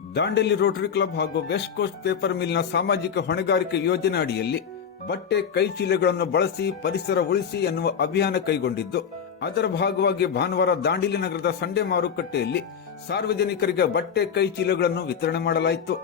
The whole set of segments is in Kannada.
ದಾಂಡೇಲಿ ರೋಟರಿ ಕ್ಲಬ್ ಹಾಗೂ ವೆಸ್ಟ್ ಕೋಸ್ಟ್ ಪೇಪರ್ ಮಿಲ್ನ ಸಾಮಾಜಿಕ ಹೊಣೆಗಾರಿಕೆ ಯೋಜನೆ ಅಡಿಯಲ್ಲಿ ಬಟ್ಟೆ ಕೈಚೀಲಗಳನ್ನು ಬಳಸಿ ಪರಿಸರ ಉಳಿಸಿ ಎನ್ನುವ ಅಭಿಯಾನ ಕೈಗೊಂಡಿದ್ದು, ಅದರ ಭಾಗವಾಗಿ ಭಾನುವಾರ ದಾಂಡೇಲಿ ನಗರದ ಸಂಡೆ ಮಾರುಕಟ್ಟೆಯಲ್ಲಿ ಸಾರ್ವಜನಿಕರಿಗೆ ಬಟ್ಟೆ ಕೈಚೀಲಗಳನ್ನು ವಿತರಣೆ ಮಾಡಲಾಯಿತು.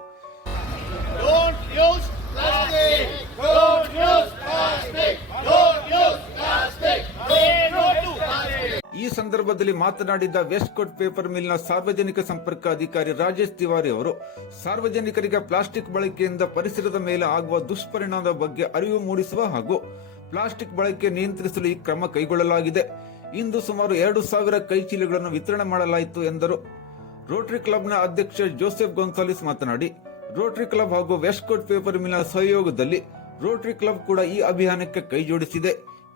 ಈ ಸಂದರ್ಭದಲ್ಲಿ ಮಾತನಾಡಿದ ವೆಸ್ಟ್ ಕೋಸ್ಟ್ ಪೇಪರ್ ಮಿಲ್ನ ಸಾರ್ವಜನಿಕ ಸಂಪರ್ಕ ಅಧಿಕಾರಿ ರಾಜೇಶ್ ತಿವಾರಿ ಅವರು ಸಾರ್ವಜನಿಕರಿಗೆ ಪ್ಲಾಸ್ಟಿಕ್ ಬಳಕೆಯಿಂದ ಪರಿಸರದ ಮೇಲೆ ಆಗುವ ದುಷ್ಪರಿಣಾಮದ ಬಗ್ಗೆ ಅರಿವು ಮೂಡಿಸುವ ಹಾಗೂ ಪ್ಲಾಸ್ಟಿಕ್ ಬಳಕೆ ನಿಯಂತ್ರಿಸಲು ಈ ಕ್ರಮ ಕೈಗೊಳ್ಳಲಾಗಿದೆ. ಇಂದು ಸುಮಾರು 2,000 ಕೈಚೀಲಗಳನ್ನು ವಿತರಣೆ ಮಾಡಲಾಯಿತು ಎಂದರು. ರೋಟರಿ ಕ್ಲಬ್ನ ಅಧ್ಯಕ್ಷ ಜೋಸೆಫ್ ಗೊನ್ಸಾಲಿಸ್ ಮಾತನಾಡಿ, ರೋಟರಿ ಕ್ಲಬ್ ಹಾಗೂ ವೆಸ್ಟ್ ಕೋಸ್ಟ್ ಪೇಪರ್ ಮಿಲ್ನ ಸಹಯೋಗದಲ್ಲಿ ರೋಟರಿ ಕ್ಲಬ್ ಕೂಡ ಈ ಅಭಿಯಾನಕ್ಕೆ ಕೈಜೋಡಿಸಿದೆ.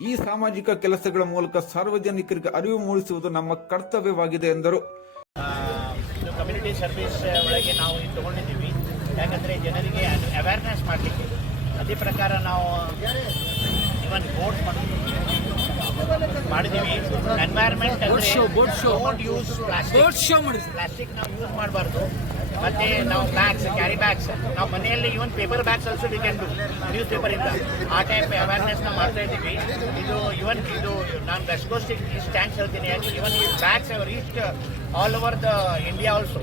ಈ ಸಾಮಾಜಿಕ ಕೆಲಸಗಳ ಮೂಲಕ ಸಾರ್ವಜನಿಕರಿಗೆ ಅರಿವು ಮೂಡಿಸುವುದು ನಮ್ಮ ಕರ್ತವ್ಯವಾಗಿದೆ ಎಂದರು. ಕಮ್ಯುನಿಟಿ ಸರ್ವಿಸ್ ಒಳಗೆ ನಾವು ತಗೊಂಡಿದ್ದೀವಿ. ಯಾಕಂದರೆ ಜನರಿಗೆ ಅವೇರ್ನೆಸ್ ಮಾಡಲಿಕ್ಕೆ ಅದೇ ಪ್ರಕಾರ ನಾವು ಇವನ್ ಬೋರ್ಡ್ ಮಾಡಿದ್ದೀವಿ. ಎನ್ವೈರ್ಮೆಂಟ್ ಡೋಂಟ್ ಯೂಸ್ ಪ್ಲಾಸ್ಟಿಕ್ ನಾವು ಯೂಸ್ ಮಾಡಬಾರ್ದು. ಮತ್ತೆ ನಾವು ಬ್ಯಾಗ್ಸ್, ಕ್ಯಾರಿ ಬ್ಯಾಗ್ಸ್, ನಾವು ಮನೆಯಲ್ಲಿ even paper bags also we can do, news paper ಇಂದ ಆ ಟೈಪ್ ಅವೇರ್ನೆಸ್ ನಾವು ಮಾಡ್ತಾ ಇದ್ದೀವಿ. ಇದು ನಾನು ವೆಸ್ಟ್ ಕೋಸ್ಟ್ ಇಷ್ಟು ಥ್ಯಾಂಕ್ಸ್ ಹೇಳ್ತೀನಿ. ಇವನ್ ಈ bags have reached all over the India also.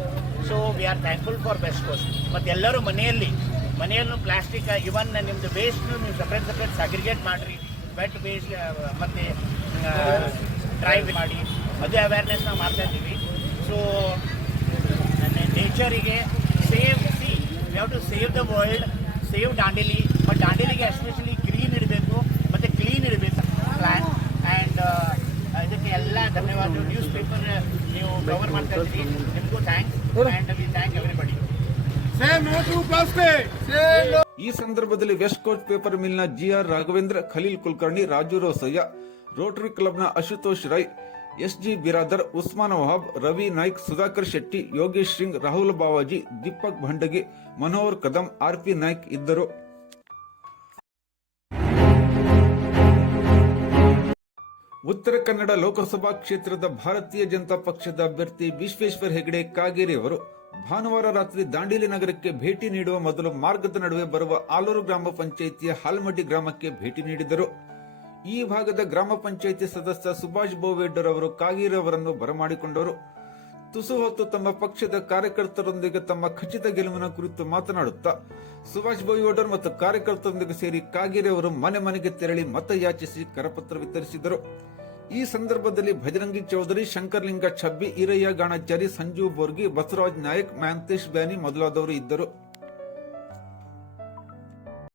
So we are thankful for west coast. ಮತ್ತು ಎಲ್ಲರೂ ಮನೆಯಲ್ಲೂ ಪ್ಲಾಸ್ಟಿಕ್ ಇವನ್ ನಿಮ್ಮದು ವೇಸ್ಟ್ ನೀವು ಸಪ್ರೇಟ್ ಸಗ್ರಿಗೇಟ್ ಮಾಡಿರಿ. ವೆಟ್ ವೇಸ್ಟ್ ಮತ್ತು ಡ್ರೈ ಮಾಡಿ ಅದೇ ಅವೇರ್ನೆಸ್ ನಾವು ಮಾಡ್ತಾ ಇದ್ದೀವಿ. ಸೊ ನೇಚರಿಗೆ save we have to save the world, save Dandeli. But ದಾಂಡೇಲಿಗೆ ಎಸ್ಪೆಷಲಿ ಗ್ರೀನ್ ಇಡಬೇಕು ಮತ್ತು ಕ್ಲೀನ್ ಇಡಬೇಕು ಪ್ಲ್ಯಾನ್. ಆ್ಯಂಡ್ ಇದಕ್ಕೆ ಎಲ್ಲ ಧನ್ಯವಾದ. ನ್ಯೂಸ್ ಪೇಪರ್ ನೀವು ಕವರ್ ಮಾಡ್ತಾ ಇದ್ದೀರಿ, ನಿಮಗೂ thanks. And we thank everybody. ಈ ಸಂದರ್ಭದಲ್ಲಿ ವೆಸ್ಟ್ ಕೋಸ್ಟ್ ಪೇಪರ್ ಮಿಲ್ನ ಜಿಆರ್ ರಾಘವೇಂದ್ರ, ಖಲೀಲ್ ಕುಲಕರ್ಣಿ, ರಾಜು ರೋಸಯ್ಯ, ರೋಟರಿ ಕ್ಲಬ್ನ ಅಶುತೋಷ್ ರೈ, ಎಸ್ಜಿ ಬಿರಾದರ್, ಉಸ್ಮಾನ್ ವಹಾಬ್, ರವಿ ನಾಯ್ಕ್, ಸುಧಾಕರ್ ಶೆಟ್ಟಿ, ಯೋಗೇಶ್ ಸಿಂಗ್, ರಾಹುಲ್ ಬಾವಾಜಿ, ದೀಪಕ್ ಭಂಡಗಿ, ಮನೋಹರ್ ಕದಂ, ಆರ್ಪಿ ನಾಯ್ಕ್ ಇದ್ದರು. ಉತ್ತರ ಕನ್ನಡ ಲೋಕಸಭಾ ಕ್ಷೇತ್ರದ ಭಾರತೀಯ ಜನತಾ ಪಕ್ಷದ ಅಭ್ಯರ್ಥಿ ವಿಶ್ವೇಶ್ವರ ಹೆಗಡೆ ಕಾಗೇರಿ ಅವರು ಭಾನುವಾರ ರಾತ್ರಿ ದಾಂಡೇಲಿ ನಗರಕ್ಕೆ ಭೇಟಿ ನೀಡುವ ಮೊದಲು ಮಾರ್ಗದ ನಡುವೆ ಬರುವ ಆಲೂರು ಗ್ರಾಮ ಪಂಚಾಯಿತಿಯ ಹಾಲ್ಮಡ್ಡಿ ಗ್ರಾಮಕ್ಕೆ ಭೇಟಿ ನೀಡಿದರು. ಈ ಭಾಗದ ಗ್ರಾಮ ಪಂಚಾಯಿತಿ ಸದಸ್ಯ ಸುಭಾಷ್ ಬೋವೇಡ್ಡರ್ ಅವರು ಕಾಗೇರಿ ಅವರನ್ನು ಬರಮಾಡಿಕೊಂಡರು. ತುಸು ಹೊತ್ತು ತಮ್ಮ ಪಕ್ಷದ ಕಾರ್ಯಕರ್ತರೊಂದಿಗೆ ತಮ್ಮ ಖಚಿತ ಗೆಲುವಿನ ಕುರಿತು ಮಾತನಾಡುತ್ತಾ ಸುಭಾಷ್ ಬೋವೇಡ್ಡರ್ ಮತ್ತು ಕಾರ್ಯಕರ್ತರೊಂದಿಗೆ ಸೇರಿ ಕಾಗೇರಿ ಅವರು ಮನೆ ಮನೆಗೆ ತೆರಳಿ ಮತ ಯಾಚಿಸಿ ಕರಪತ್ರ ವಿತರಿಸಿದರು. ಈ ಸಂದರ್ಭದಲ್ಲಿ ಭಜರಂಗಿ ಚೌಧರಿ, ಶಂಕರ್ಲಿಂಗ ಛಬ್ಬಿ, ಈರಯ್ಯ ಗಾಣಾಚಾರಿ, ಸಂಜೀವ್ ಬೋರ್ಗಿ, ಬಸವರಾಜ್ ನಾಯಕ್, ಮ್ಯಾಂತೇಶ್ ಬ್ಯಾನಿ ಮೊದಲಾದವರು ಇದ್ದರು.